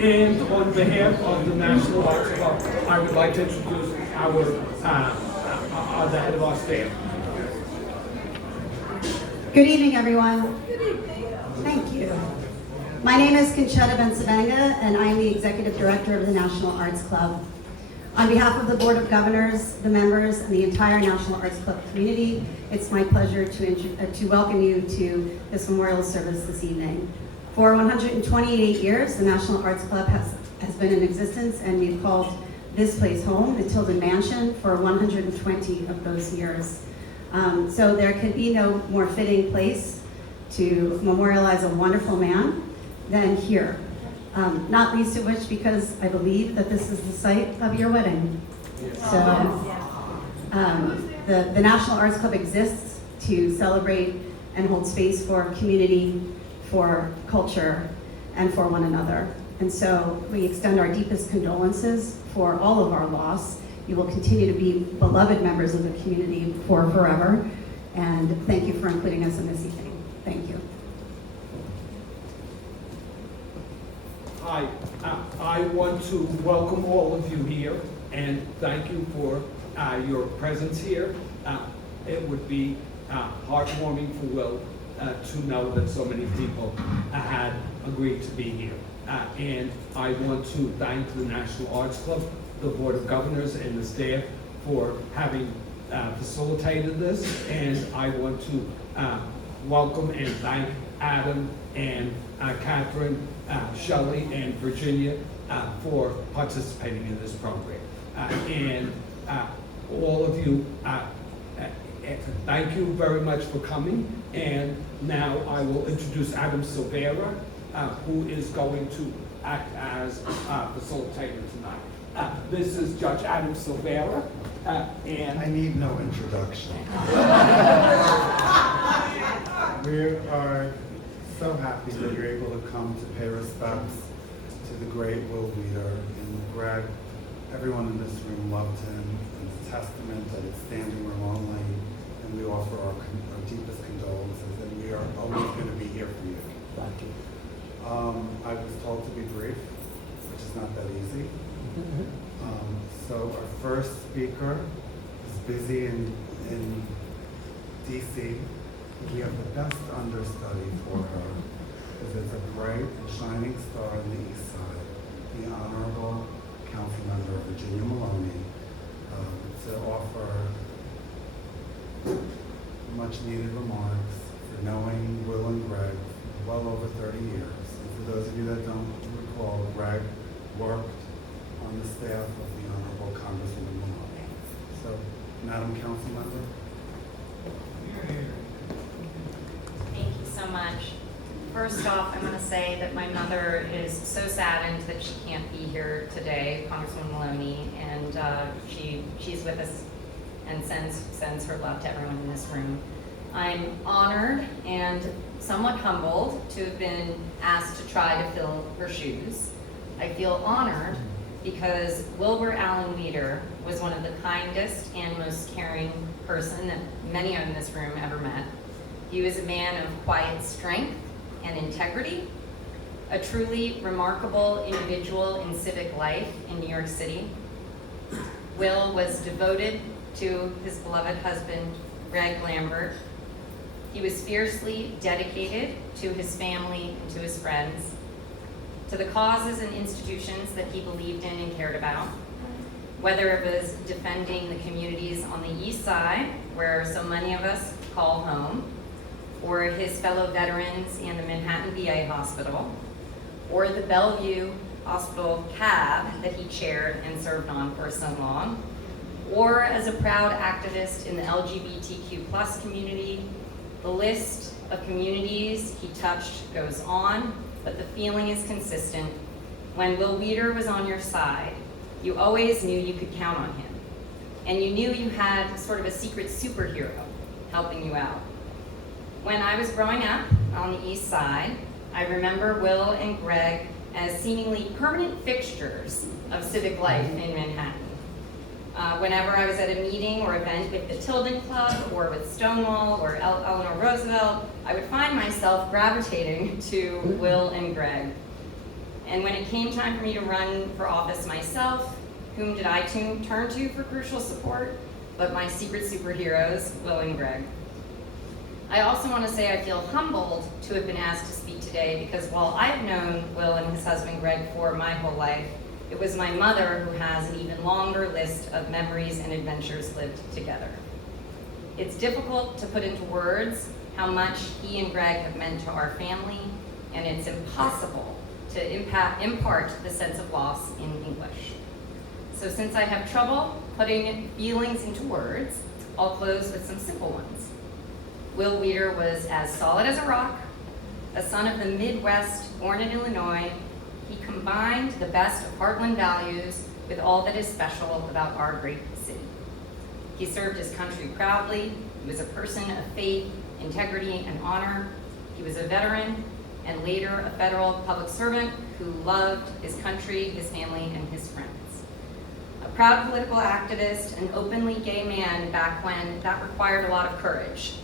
And on behalf of the National Arts Club, I would like to introduce our the head of our staff. Good evening, everyone. Thank you. My name is Conchetta Bensabanga, and I am the Executive Director of the National Arts Club. On behalf of the Board of Governors, the members, and the entire National Arts Club community, it's my pleasure to welcome you to this memorial service this evening. For 128 years, the National Arts Club has been in existence, and we've called this place home, the Tilden Mansion, for 120 of those years. So there could be no more fitting place to memorialize a wonderful man than here. Not least of which because I believe that this is the site of your wedding. So the National Arts Club exists to celebrate and hold space for community, for culture, and for one another. And so we extend our deepest condolences for all of our loss. You will continue to be beloved members of the community for forever. And thank you for including us in this evening. Thank you. Hi, I want to welcome all of you here and thank you for your presence here. It would be heartwarming for Will to know that so many people had agreed to be here. And I want to thank the National Arts Club, the Board of Governors, and the staff for having facilitated this. And I want to welcome and thank Adam and Catherine, Shelley, and Virginia for participating in this program. And all of you, thank you very much for coming. And now I will introduce Adam Silvera, who is going to act as facilitator tonight. This is Judge Adam Silvera, and I need no introduction. We are so happy that you're able to come to pay respects to the great Will Weder and Greg. Everyone in this room loved him. It's a testament that it's standing room only, and we offer our deepest condolences, and we are always going to be here for you. thank you. I was told to be brief, which is not that easy. So our first speaker is busy in DC. We have the best understudy for her, because it's a bright and shining star on the East Side, the Honorable Council Member Virginia Maloney, to offer much needed remarks for knowing Will and Greg well over 30 years. And for those of you that don't recall, Greg worked on the staff of the Honorable Congresswoman Maloney. So, Madam Council Member. Thank you so much. First off, I'm going to say that my mother is so saddened that she can't be here today, Congresswoman Maloney, and she's with us and sends her love to everyone in this room. I'm honored and somewhat humbled to have been asked to try to fill her shoes. I feel honored because Wilbur Allen Weder was one of the kindest and most caring person that many in this room ever met. He was a man of quiet strength and integrity, a truly remarkable individual in civic life in New York City. Will was devoted to his beloved husband, Greg Lambert. He was fiercely dedicated to his family and to his friends, to the causes and institutions that he believed in and cared about, whether it was defending the communities on the East Side, where so many of us call home, or his fellow veterans in the Manhattan VA hospital, or the Bellevue Hospital cab that he chaired and served on for so long, or as a proud activist in the LGBTQ+ community. The list of communities he touched goes on, but the feeling is consistent. When Will Weder was on your side, you always knew you could count on him. And you knew you had sort of a secret superhero helping you out. When I was growing up on the East Side, I remember Will and Greg as seemingly permanent fixtures of civic life in Manhattan. Whenever I was at a meeting or event with the Tilden Club or with Stonewall or Eleanor Roosevelt, I would find myself gravitating to Will and Greg. And when it came time for me to run for office myself, whom did I turn to for crucial support? But my secret superheroes, Will and Greg. I also want to say I feel humbled to have been asked to speak today because while I've known Will and his husband Greg for my whole life, it was my mother who has an even longer list of memories and adventures lived together. It's difficult to put into words how much he and Greg have meant to our family, and it's impossible to impart the sense of loss in English. So since I have trouble putting feelings into words, I'll close with some simple ones. Will Weder was as solid as a rock, a son of the Midwest, born in Illinois. He combined the best of Heartland values with all that is special about our great city. He served his country proudly. He was a person of faith, integrity, and honor. He was a veteran and later a federal public servant who loved his country, his family, and his friends. A proud political activist, an openly gay man back when that required a lot of courage.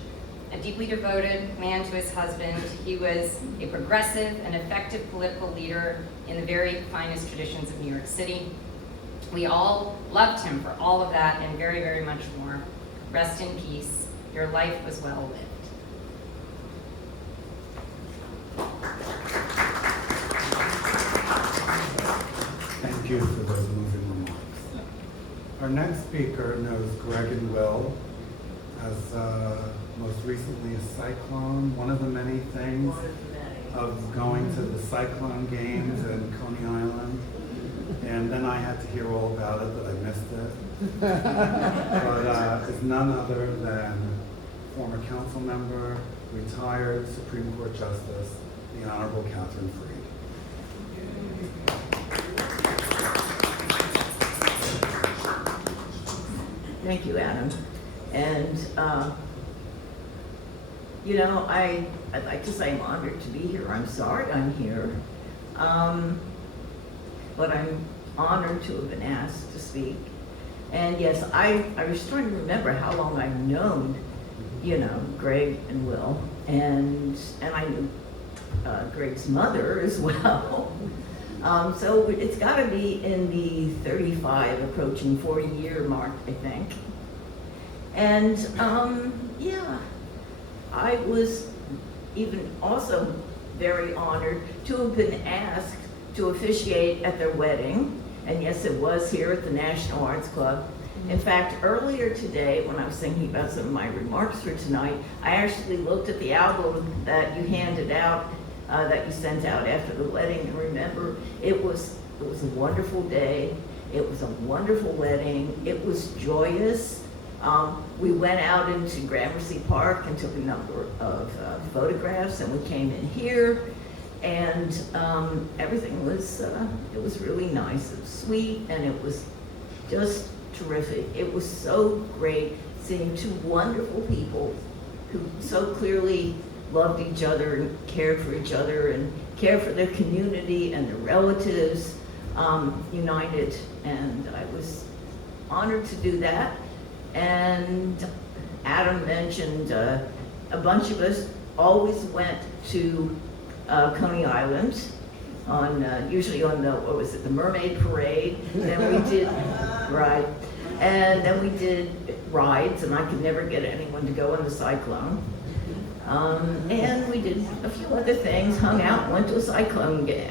A deeply devoted man to his husband, he was a progressive and effective political leader in the very finest traditions of New York City. We all loved him for all of that and very, very much more. Rest in peace. Your life was well lived. Thank you for those moving remarks. Our next speaker knows Greg and Will as most recently a Cyclone, one of the many things of going to the Cyclone games in Coney Island. And then I had to hear all about it, but I missed it. But it's none other than former council member, retired Supreme Court Justice, the Honorable Catherine Freed. Thank you, Adam. And, you know, I'd like to say I'm honored to be here. I'm sorry I'm here. But I'm honored to have been asked to speak. And yes, I was trying to remember how long I've known, you know, Greg and Will. And I knew Greg's mother as well. So it's got to be in the 35, approaching 40-year mark, I think. And yeah, I was even also very honored to have been asked to officiate at their wedding. And yes, it was here at the National Arts Club. In fact, earlier today, when I was thinking about some of my remarks for tonight, I actually looked at the album that you handed out, that you sent out after the wedding, and remember, it was a wonderful day. It was a wonderful wedding. It was joyous. We went out into Gramercy Park and took a number of photographs, and we came in here, and everything was, it was really nice. It was sweet, and it was just terrific. It was so great seeing two wonderful people who so clearly loved each other and cared for each other and cared for their community and their relatives, united. And I was honored to do that. And Adam mentioned a bunch of us always went to Coney Island on usually on the, what was it, the Mermaid Parade. Then we did, right, and then we did rides, and I could never get anyone to go on the Cyclone. And we did a few other things, hung out, went to a Cyclone game,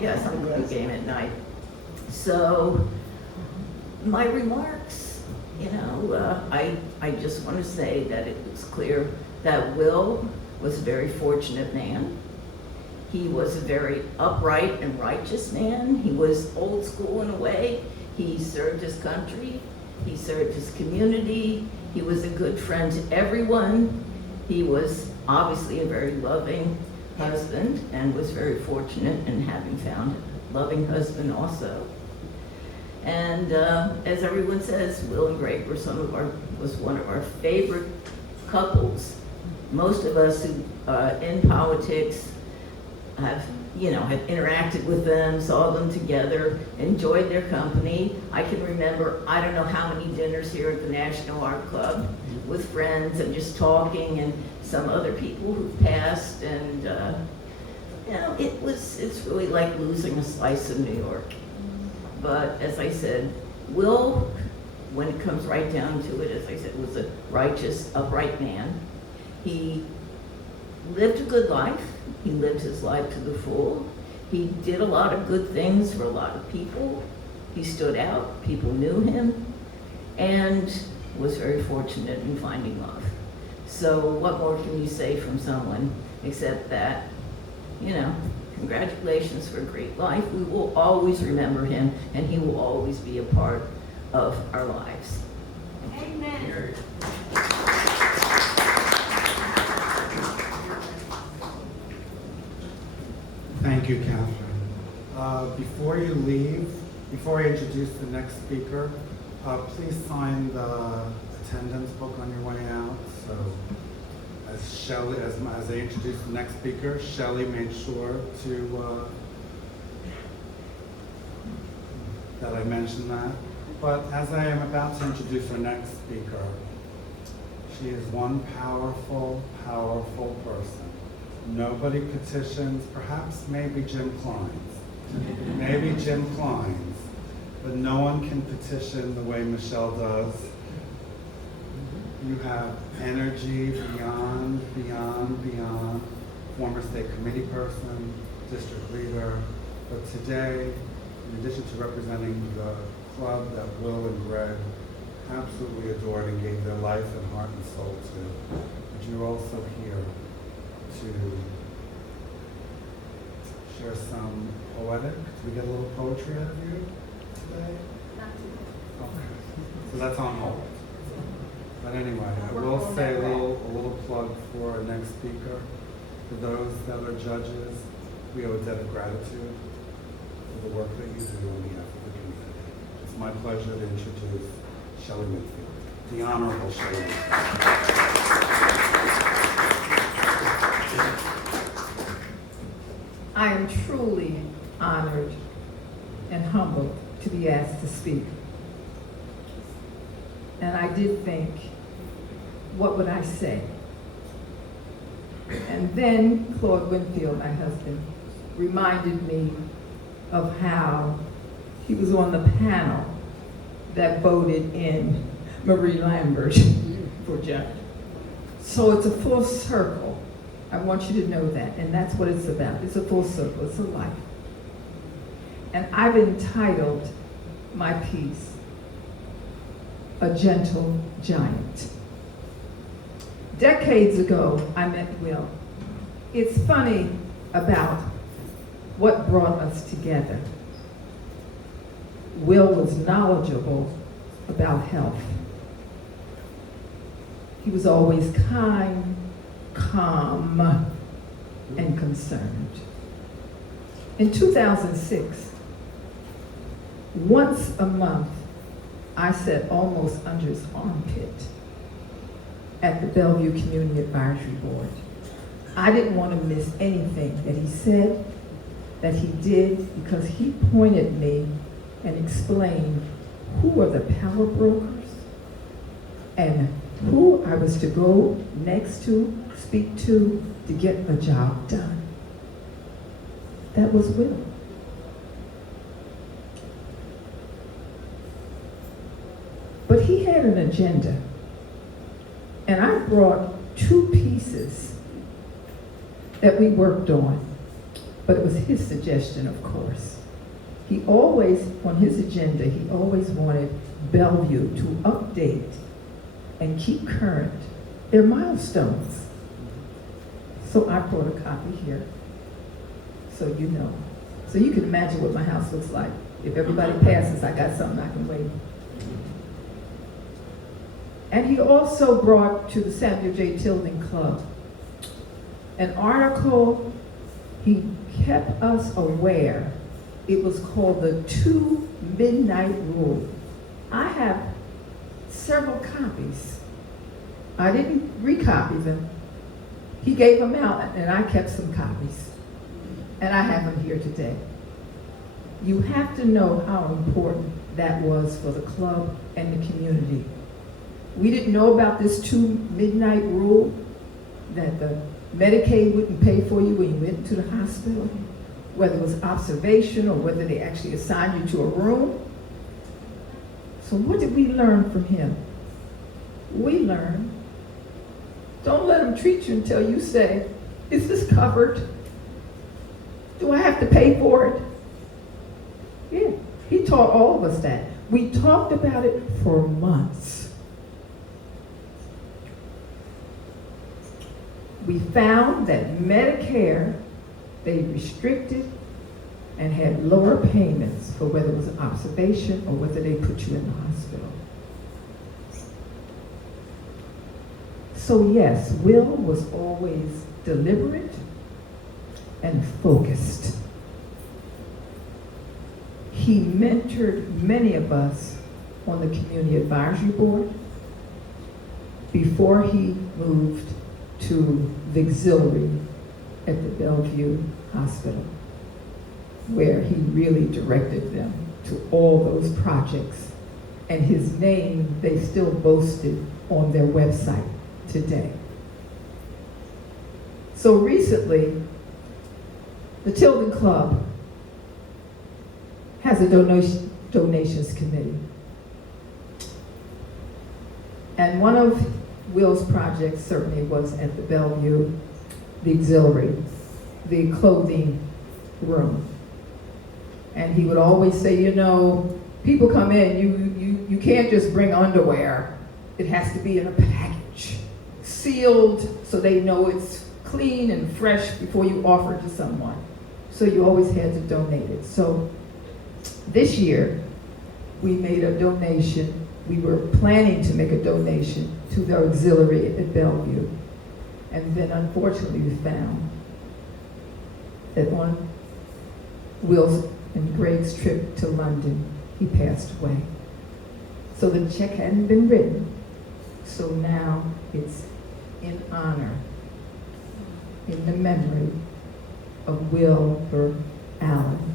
Cyclone game at night. So my remarks, you know, I just want to say that it was clear that Will was a very fortunate man. He was a very upright and righteous man. He was old school in a way. He served his country. He served his community. He was a good friend to everyone. He was obviously a very loving husband and was very fortunate in having found a loving husband also. And as everyone says, Will and Greg were was one of our favorite couples. Most of us who in politics have interacted with them, saw them together, enjoyed their company. I can remember, I don't know how many dinners here at the National Art Club with friends and just talking, and some other people who passed, and it's really like losing a slice of New York. But as I said, Will, when it comes right down to it, as I said, was a righteous, upright man. He lived a good life. He lived his life to the full. He did a lot of good things for a lot of people. He stood out. People knew him, and was very fortunate in finding love. So what more can you say from someone except that, congratulations for a great life. We will always remember him, and he will always be a part of our lives. Amen. Thank you, Catherine. Before you leave, before I introduce the next speaker, please sign the attendance book on your way out. So as I introduce the next speaker, Shelley made sure to that I mentioned that. But as I am about to introduce our next speaker, she is one powerful, powerful person. Nobody petitions, perhaps maybe Jim Klein's. Maybe Jim Klein's. But no one can petition the way Michelle does. You have energy beyond. Former state committee person, district leader. But today, in addition to representing the club that Will and Greg absolutely adored and gave their life and heart and soul to, but you're also here to share some poetic. Do we get a little poetry out of you today? Okay. So that's on hold. But anyway, I will say a little plug for our next speaker. For those that are judges, we owe a debt of gratitude for the work that you do on behalf of the community. It's my pleasure to introduce Shelley Whitfield, the Honorable Shelley Whitfield. I am truly honored and humbled to be asked to speak. And I did think, what would I say? And then Claude Winfield, my husband, reminded me of how he was on the panel that voted in Marie Lambert for judge. So it's a full circle. I want you to know that, and that's what it's about. It's a full circle, it's a life. And I've entitled my piece, A Gentle Giant. Decades ago, I met Will. It's funny about what brought us together. Will was knowledgeable about health. He was always kind, calm, and concerned. In 2006, once a month, I sat almost under his armpit at the Bellevue Community Advisory Board. I didn't want to miss anything that he said, that he did, because he pointed me and explained who are the power brokers and who I was to go next to, speak to get the job done. That was Will. But he had an agenda. And I brought two pieces that we worked on, but it was his suggestion, of course. He always, on his agenda, he always wanted Bellevue to update and keep current their milestones. So I brought a copy here, so you know. So you can imagine what my house looks like. If everybody passes, I got something I can wave. And he also brought to the Samuel J. Tilden Club an article. He kept us aware. It was called the 2 Midnight Rule. I have several copies. I didn't recopy them. He gave them out, and I kept some copies. and I have him here today. You have to know how important that was for the club and the community. We didn't know about this 2 midnight rule, that the Medicaid wouldn't pay for you when you went to the hospital, whether it was observation or whether they actually assigned you to a room. So what did we learn from him? We learned, don't let them treat you until you say, is this covered? Do I have to pay for it? Yeah, he taught all of us that. We talked about it for months. We found that Medicare, they restricted and had lower payments for whether it was an observation or whether they put you in the hospital. So yes, Will was always deliberate and focused. He mentored many of us on the Community Advisory Board before he moved to the auxiliary at the Bellevue Hospital, where he really directed them to all those projects. And his name, they still boasted on their website today. So recently, the Tilden Club has a donations committee. And one of Will's projects certainly was at the Bellevue, the auxiliary, the clothing room. And he would always say, you know, people come in, you can't just bring underwear. It has to be in a package, sealed so they know it's clean and fresh before you offer it to someone. So you always had to donate it. So this year, we made a donation. We were planning to make a donation to the auxiliary at Bellevue. And then unfortunately we found that on Will's and Greg's trip to London, he passed away. So the check hadn't been written. So now it's in honor, in the memory of Wilbur Allen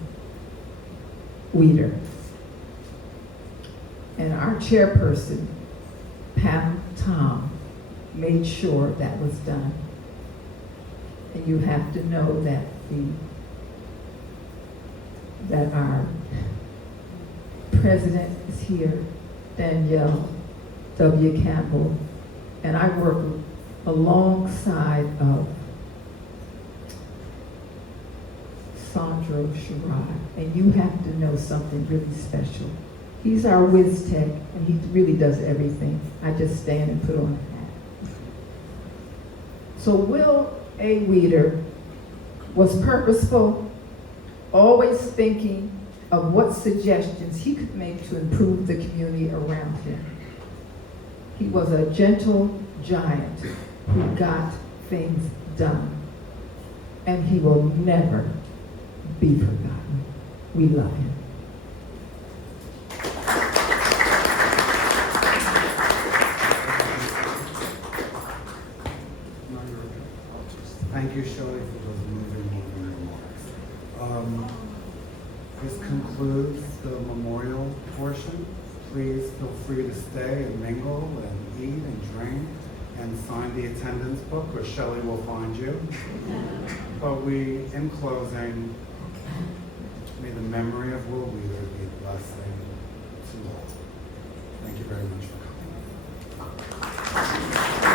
Weder. And our chairperson, Pam Tom, made sure that was done. And you have to know that that our president is here, Danielle W. Campbell, and I work alongside of Sandro Sherrod, and you have to know something really special. He's our whiz tech, and he really does everything. I just stand and put on a hat. So Will A. Weder was purposeful, always thinking of what suggestions he could make to improve the community around him. He was a gentle giant who got things done, and he will never be forgotten. We love him. Thank you, Shelley, for those moving remarks. This concludes the memorial portion. Please feel free to stay and mingle and eat and drink and sign the attendance book, or Shelley will find you. But in closing, may the memory of Will Weder be a blessing to all. Thank you very much for coming.